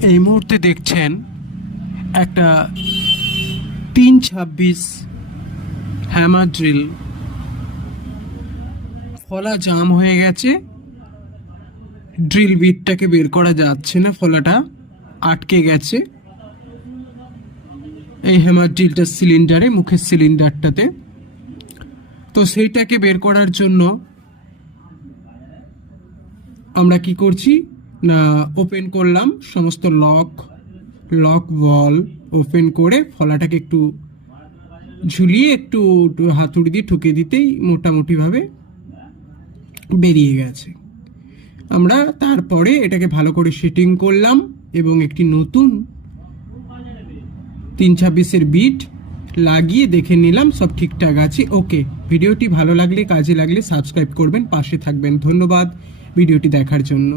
এই মুহূর্তে দেখছেন একটা তিন ছাব্বিশ হ্যামার ড্রিল। ফলা জাম হয়ে গেছে। ড্রিল বিটটাকে বের করা যাচ্ছে না, ফলাটা আটকে গেছে। এই হ্যামার ড্রিলটা সিলিন্ডারে, মুখের সিলিন্ডারটাতে। তো সেইটাকে বের করার জন্য আমরা কি করছি? ওপেন করলাম, সমস্ত লক লক বল ওপেন করে ফলাটাকে একটু ঝুলিয়ে একটু হাতুড়ি দিয়ে ঠুকে দিতেই মোটামুটিভাবে বেরিয়ে গেছে। আমরা তারপরে এটাকে ভালো করে সেটিং করলাম এবং একটি নতুন তিন ছাব্বিশের বিট লাগিয়ে দেখে নিলাম, সব ঠিকঠাক আছে। ওকে ভিডিওটি ভালো লাগলে, কাজে লাগলে সাবস্ক্রাইব করবেন, পাশে থাকবেন। ধন্যবাদ, ভিডিওটি দেখার জন্য।